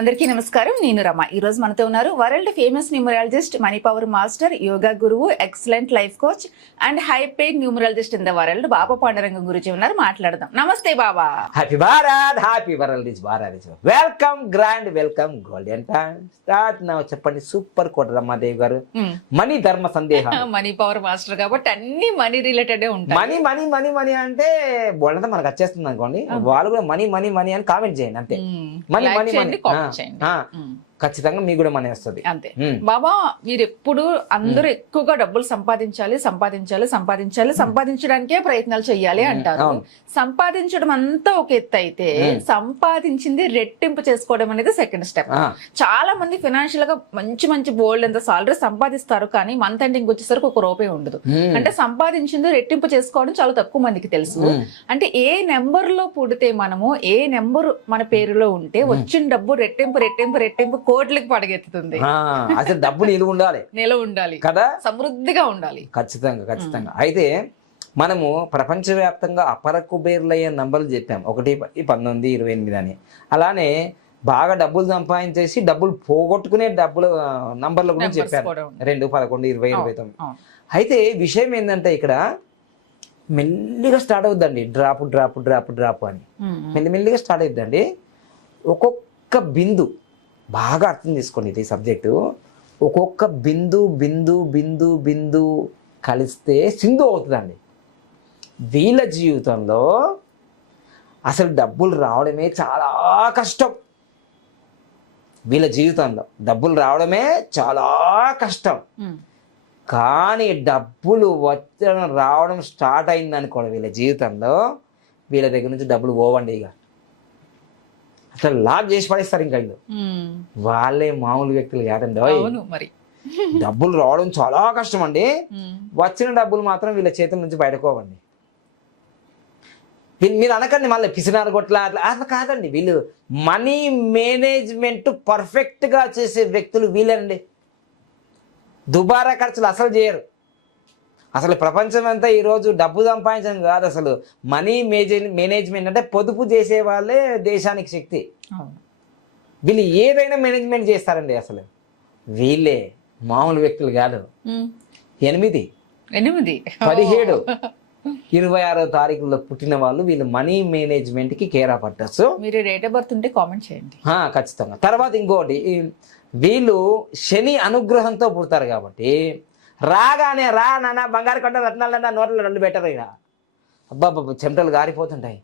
అందరికీ నమస్కారం. నేను రమ. ఈ రోజు మనతో ఉన్నారు world famous numerologist, money power master, yoga గురువు, excellent life coach and high paid numerologist in the world Baba Pandurangam గురించి ఉన్నారు. మాట్లాడదాం. నమస్తే Baba. Happy Bharat, happy world is Bharat. Welcome, grand welcome, golden time start now. చెప్పండి, సూపర్ కోట రమాదేవి గారు. మనీ ధర్మ సందేహం. మనీ పవర్ మాస్టర్ కాబట్టి అన్ని మనీ రిలేటెడ్ ఉంటాయి. మనీ మనీ మనీ మనీ అంటే బోల్డంతా మనకు వచ్చేస్తుంది అనుకోండి. వాళ్ళు కూడా మనీ మనీ మనీ అని కామెంట్ చేయండి అంతే. మనీ మనీ మనీ ఖచ్చితంగా మీకు కూడా మనీ వస్తుంది అంతే. బాబా, మీరు ఎప్పుడు అందరూ ఎక్కువగా డబ్బులు సంపాదించాలి సంపాదించాలి సంపాదించాలి సంపాదించడానికే ప్రయత్నాలు చెయ్యాలి అంటారు. సంపాదించడం అంతా ఒక ఎత్తు అయితే సంపాదించింది రెట్టింపు చేసుకోవడం అనేది సెకండ్ స్టెప్. చాలా మంది ఫైనాన్షియల్ గా మంచి మంచి బోల్డ్ ఎంత సాలరీ సంపాదిస్తారు, కానీ మంత్ ఎండింగ్ వచ్చేసరికి ఒక రూపాయి ఉండదు. అంటే సంపాదించింది రెట్టింపు చేసుకోవడం చాలా తక్కువ మందికి తెలుసు. అంటే ఏ నెంబర్ లో పుడితే మనము, ఏ నెంబర్ మన పేరులో ఉంటే వచ్చిన డబ్బు రెట్టింపు రెట్టింపు రెట్టింపు కోట్లకి పడగెత్తుతుంది. అసలు డబ్బు నిలువ ఉండాలి, నిలవ ఉండాలి కదా, సమృద్ధిగా ఉండాలి. ఖచ్చితంగా ఖచ్చితంగా. అయితే మనము ప్రపంచవ్యాప్తంగా అపర కుబేర్లయ్యే నంబర్లు చెప్పాం, 1, 19, 28 అని. అలానే బాగా డబ్బులు సంపాదించేసి డబ్బులు పోగొట్టుకునే డబ్బులు నంబర్ల గురించి చెప్పాను, 2, 11, 20, 29. అయితే విషయం ఏంటంటే ఇక్కడ మెల్లిగా స్టార్ట్ అవుద్దండి, డ్రాప్ డ్రాప్ డ్రాప్ డ్రాప్ అని మెల్లిమెల్లిగా స్టార్ట్ అవుద్దండి. ఒక్కొక్క బిందు బాగా అర్థం చేసుకోండి ఇది సబ్జెక్టు. ఒక్కొక్క బిందు బిందు బిందు బిందు కలిస్తే సింధు అవుతుందండి. వీళ్ళ జీవితంలో అసలు డబ్బులు రావడమే చాలా కష్టం. వీళ్ళ జీవితంలో డబ్బులు రావడమే చాలా కష్టం. కానీ డబ్బులు వచ్చడం రావడం స్టార్ట్ అయింది అనుకోండి వీళ్ళ జీవితంలో, వీళ్ళ దగ్గర నుంచి డబ్బులు పోవండి. ఇక అసలు లాక్ చేసి పడేస్తారు. ఇంకా ఇల్లు వాళ్ళే మామూలు వ్యక్తులు కాదండి. మరి డబ్బులు రావడం చాలా కష్టం అండి. వచ్చిన డబ్బులు మాత్రం వీళ్ళ చేతుల నుంచి బయటకోవండి. మీరు అనకండి మళ్ళీ పిసినారు కొట్ల అట్లా కాదండి. వీళ్ళు మనీ మేనేజ్మెంట్ పర్ఫెక్ట్ గా చేసే వ్యక్తులు వీళ్ళండి. దుబారా ఖర్చులు అసలు చేయరు. అసలు ప్రపంచం అంతా ఈరోజు డబ్బు సంపాదించడం కాదు, అసలు మనీ మేనేజ్మెంట్ అంటే పొదుపు చేసే వాళ్ళే దేశానికి శక్తి. వీళ్ళు ఏదైనా మేనేజ్మెంట్ చేస్తారండి. అసలు వీళ్ళే మామూలు వ్యక్తులు కాదు. 8, 17, 26వ తారీఖులో పుట్టిన వాళ్ళు వీళ్ళు మనీ మేనేజ్మెంట్ కి కేర్ ఆఫ్ అడ్రస్. మీరు డేట్ ఆఫ్ బర్త్ ఉంటే కామెంట్ చేయండి ఖచ్చితంగా. తర్వాత ఇంకోటి, వీళ్ళు శని అనుగ్రహంతో పుడతారు కాబట్టి రాగానే రా నాన్న బంగారు కొండ రత్నాలన్నా నోట్ల 2 పెట్టరు. ఇక అబ్బాబ్బా చెమటలు గారిపోతుంటాయి.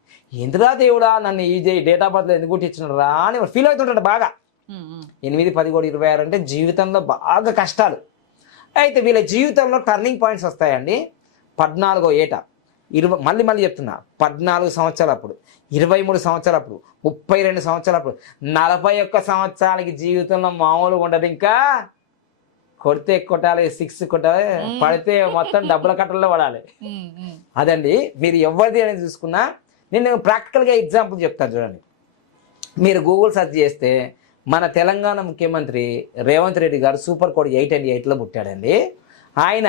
ఎందురా దేవుడా నన్ను ఈ డేట్ ఆఫ్ బర్త్లో ఎందుకు ఇచ్చినాడు రా అని ఫీల్ అవుతుంటాడు బాగా. 8, 10, 26 అంటే జీవితంలో బాగా కష్టాలు. అయితే వీళ్ళ జీవితంలో టర్నింగ్ పాయింట్స్ వస్తాయండి. 14వ ఏట, మళ్ళీ చెప్తున్నా, 14 సంవత్సరాలప్పుడు, 23 సంవత్సరాలప్పుడు, 32 సంవత్సరాలప్పుడు, 41 సంవత్సరాలకి జీవితంలో మామూలుగా ఉండదు. ఇంకా కొడితే కొట్టాలి, 6 కొట్టాలి, పడితే మొత్తం డబ్బుల కట్టల్లో పడాలి. అదండి. మీరు ఎవరిది అనేది చూసుకున్నా, నేను ప్రాక్టికల్గా ఎగ్జాంపుల్ చెప్తాను చూడండి. మీరు గూగుల్ సెర్చ్ చేస్తే మన తెలంగాణ ముఖ్యమంత్రి రేవంత్ రెడ్డి గారు సూపర్ కోడ్ 8 and 8లో పుట్టాడండి. ఆయన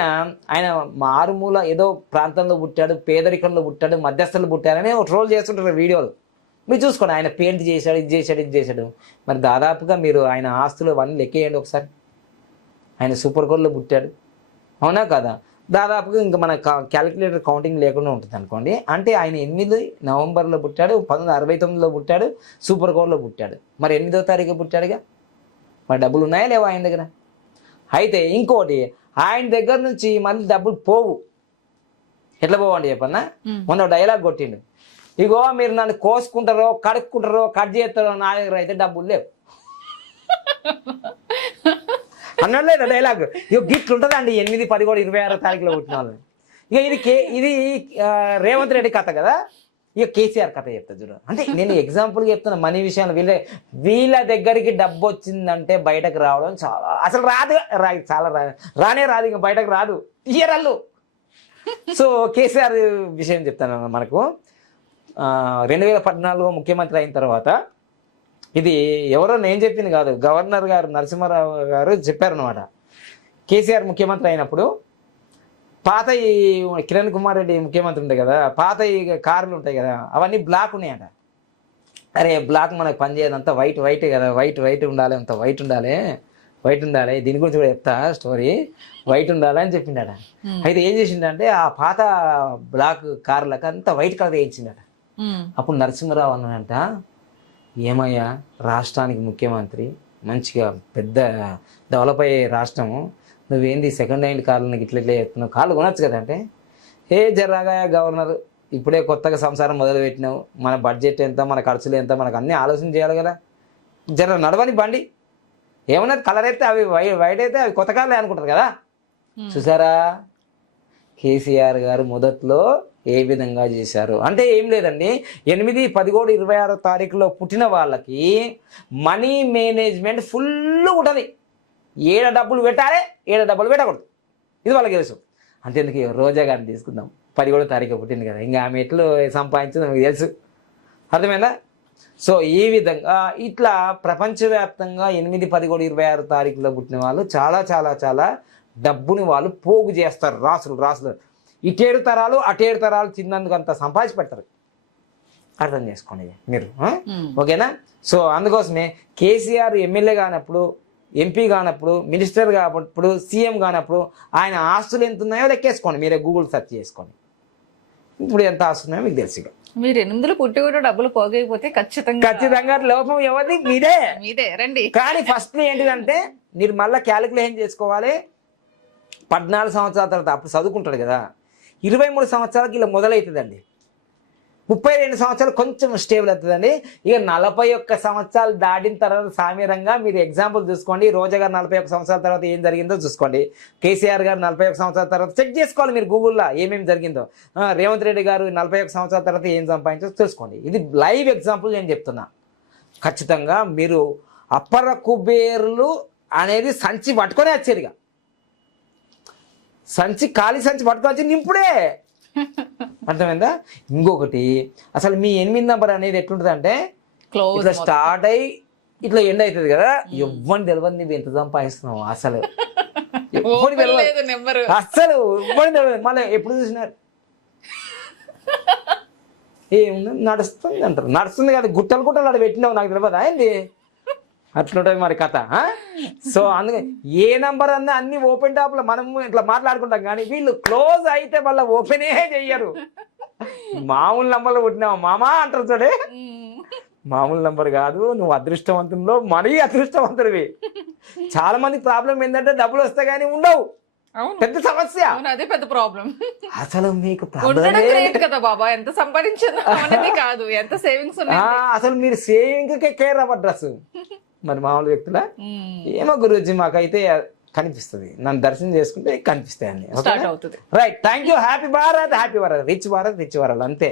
మారుమూల ఏదో ప్రాంతంలో పుట్టాడు, పేదరికంలో పుట్టాడు, మధ్యస్థులు పుట్టాడని ఒక ట్రోల్ చేస్తుంటారు వీడియోలు. మీరు చూసుకోండి, ఆయన పెయింట్ చేశాడు, ఇది చేశాడు, ఇది చేశాడు. మరి దాదాపుగా మీరు ఆయన ఆస్తులు అవన్నీ లెక్కేయండి ఒకసారి. ఆయన సూపర్ కోడ్లో పుట్టాడు, అవునా కదా? దాదాపుగా ఇంకా మన క్యాలిక్యులేటర్ కౌంటింగ్ లేకుండా ఉంటుంది అనుకోండి. అంటే ఆయన 8 నవంబర్లో పుట్టాడు, 1969లో పుట్టాడు, సూపర్ కోడ్లో పుట్టాడు. మరి 8వ తారీఖు పుట్టాడుగా, మరి డబ్బులు ఉన్నాయా లేవా ఆయన దగ్గర? అయితే ఇంకోటి, ఆయన దగ్గర నుంచి మళ్ళీ డబ్బులు పోవు. ఎట్లా పోవండి చెప్పన్నా? మొన్న డైలాగ్ కొట్టిండు, ఇగో మీరు నన్ను కోసుకుంటారో కడుక్కుంటారో కట్ చేస్తారో నా దగ్గర అయితే డబ్బులు లేవు అన్నట్లేదు డైలాగ్. ఇక గిట్లు ఉంటుందండి 8, 10, 26 తారీఖులో పుట్టిన వాళ్ళు. ఇక ఇది రేవంత్ రెడ్డి కథ కదా. ఇక కేసీఆర్ కథ చెప్తా చూడ. అంటే నేను ఎగ్జాంపుల్గా చెప్తున్నా మనీ విషయంలో. వీళ్ళ దగ్గరికి డబ్బు వచ్చిందంటే బయటకు రావడం అసలు రాదు, రానే రాదు, ఇంకా బయటకు రాదు, తీయరల్లు. సో కేసీఆర్ విషయం చెప్తాను. మనకు 2014 ముఖ్యమంత్రి అయిన తర్వాత, ఇది ఎవరో నేను చెప్పింది కాదు, గవర్నర్ గారు నరసింహారావు గారు చెప్పారనమాట. కేసీఆర్ ముఖ్యమంత్రి అయినప్పుడు పాత కిరణ్ కుమార్ రెడ్డి ముఖ్యమంత్రి ఉంటాయి కదా, పాత కార్లు ఉంటాయి కదా, అవన్నీ బ్లాక్ ఉన్నాయంట. అరే బ్లాక్ మనకు పని చేయదంతా వైట్ వైట్ కదా, వైట్ ఉండాలి, అంత వైట్ ఉండాలి, దీని గురించి కూడా చెప్తా స్టోరీ, వైట్ ఉండాలి అని చెప్పిండట. అయితే ఏం చేసిండంటే ఆ పాత బ్లాక్ కార్లకు అంతా వైట్ కలర్ వేయించిండట. అప్పుడు నరసింహరావు అన్నాడంట, ఏమయ్యా రాష్ట్రానికి ముఖ్యమంత్రి, మంచిగా పెద్ద డెవలప్ అయ్యే రాష్ట్రము, నువ్వేంది సెకండ్ హ్యాండ్ కార్లకు ఇట్లా చెప్తున్నావు, కార్లు కొనొచ్చు కదా అంటే, ఏ జర్రాగా గవర్నర్, ఇప్పుడే కొత్తగా సంసారం మొదలుపెట్టినావు, మన బడ్జెట్ ఎంత, మన ఖర్చులు ఎంత, మనకు అన్నీ ఆలోచన చేయాలి కదా, జర నడవని బండి, ఏమన్నది కలర్ అయితే అవి వైట్ అయితే అవి కొత్త కార్లే అనుకుంటారు కదా. చూసారా కేసీఆర్ గారు మొదట్లో ఏ విధంగా చేశారు అంటే ఏం లేదండి, 8, 11, 26 తారీఖులో పుట్టిన వాళ్ళకి మనీ మేనేజ్మెంట్ ఫుల్ ఉంటుంది. ఏడ డబ్బులు పెట్టాలి, ఏడ డబ్బులు పెట్టకూడదు, ఇది వాళ్ళకి తెలుసు. అంతేందుకు రోజా గారిని తీసుకుందాం, 17వ తారీఖు పుట్టింది కదా, ఇంకా ఆమె ఎట్లు సంపాదించిందో మీకు తెలుసు, అర్థమైందా. సో ఈ విధంగా ఇట్లా ప్రపంచవ్యాప్తంగా 8, 11, 26 తారీఖులో పుట్టిన వాళ్ళు చాలా చాలా చాలా డబ్బుని వాళ్ళు పోగు చేస్తారు, రాసులు ఇటేడు తరాలు అటేడు తరాలు తిన్నందుకు అంత సంపాదించి పెడతారు, అర్థం చేసుకోండి మీరు, ఓకేనా. సో అందుకోసమే కేసీఆర్ ఎమ్మెల్యే కానప్పుడు, ఎంపీ కానప్పుడు, మినిస్టర్ కానప్పుడు, సీఎం కానప్పుడు ఆయన ఆస్తులు ఎంత ఉన్నాయో లెక్కేసుకోండి, మీరే గూగుల్ సెర్చ్ చేసుకోండి, ఇప్పుడు ఎంత ఆస్తులు ఉన్నాయో మీకు తెలుసు. మీరు 8 పుట్టి కూడా డబ్బులు పోగైపోతే ఖచ్చితంగా లోపం ఎవరిది, మీదే రండి. కానీ ఫస్ట్ ఏంటిదంటే మీరు మళ్ళీ క్యాలిక్యులేషన్ చేసుకోవాలి. 14 సంవత్సరాల తర్వాత అప్పుడు చదువుకుంటాడు కదా, 23 సంవత్సరాలకి ఇలా మొదలవుతుందండి, 32 సంవత్సరాలు కొంచెం స్టేబుల్ అవుతుందండి. ఇక 41 సంవత్సరాలు దాటిన తర్వాత సామీరంగా మీరు ఎగ్జాంపుల్ చూసుకోండి. రోజా గారు 41 సంవత్సరాల తర్వాత ఏం జరిగిందో చూసుకోండి, కేసీఆర్ గారు 41 సంవత్సరాల తర్వాత చెక్ చేసుకోవాలి మీరు గూగుల్లో ఏమేమి జరిగిందో, రేవంత్ రెడ్డి గారు 41 సంవత్సరాల తర్వాత ఏం సంపాదించో తెలుసుకోండి. ఇది లైవ్ ఎగ్జాంపుల్ నేను చెప్తున్నా. ఖచ్చితంగా మీరు అపర కుబేరులు అనేది సంచి పట్టుకొని వచ్చేదిగా, ఖాళీ సంచి పట్టుకొని నింపుడే, అర్థమైందా. ఇంకొకటి అసలు మీ 8 నంబర్ అనేది ఎట్లుంటుంది అంటే ఇట్లా స్టార్ట్ అయ్యి ఇట్లా ఎండ్ అవుతుంది కదా, ఎవ్వని తెలియదు నువ్వు ఎంత సంపాదిస్తున్నావు, అసలు ఎవ్వని తెలియదు, అస్సలు ఎవ్వని తెలియదు. మళ్ళీ ఎప్పుడు చూసినారు ఏముంది నడుస్తుంది అంటారు, నడుస్తుంది కదా, గుట్టలు అక్కడ పెట్టినావు నాకు తెలియదా ఏంటి, అట్లుంటుంది మరి కథ. సో అందుకని ఏ నంబర్ అన్నా అన్ని ఓపెన్ టాప్ లో మనం ఇట్లా మాట్లాడుకుంటాం, కానీ వీళ్ళు క్లోజ్ అయితే మళ్ళీ ఓపెనే చెయ్యరు. మామూలు నంబర్లో పుట్టినావు మామా అంటారు చూడే, మామూలు నంబర్ కాదు, నువ్వు అదృష్టవంతుల్లో మరీ అదృష్టవంతుడివి. చాలా మంది ప్రాబ్లం ఏంటంటే డబ్బులు వస్తే గానీ ఉండవు, పెద్ద సమస్య, అదే పెద్ద ప్రాబ్లం. అసలు మీకు కదా బాబా, ఎంత సంపాదించింది కాదు, ఎంత సేవింగ్స్ అసలు మీరు సేవింగ్ కే కేర్ అవ్వడ్రస్ మరి మామూలు వ్యక్తుల ఏమో గురూజీ మాకైతే కనిపిస్తుంది, నన్ను దర్శనం చేసుకుంటే కనిపిస్తాయండి. Right, thank you. Happy Bharat, rich Bharat అంతే.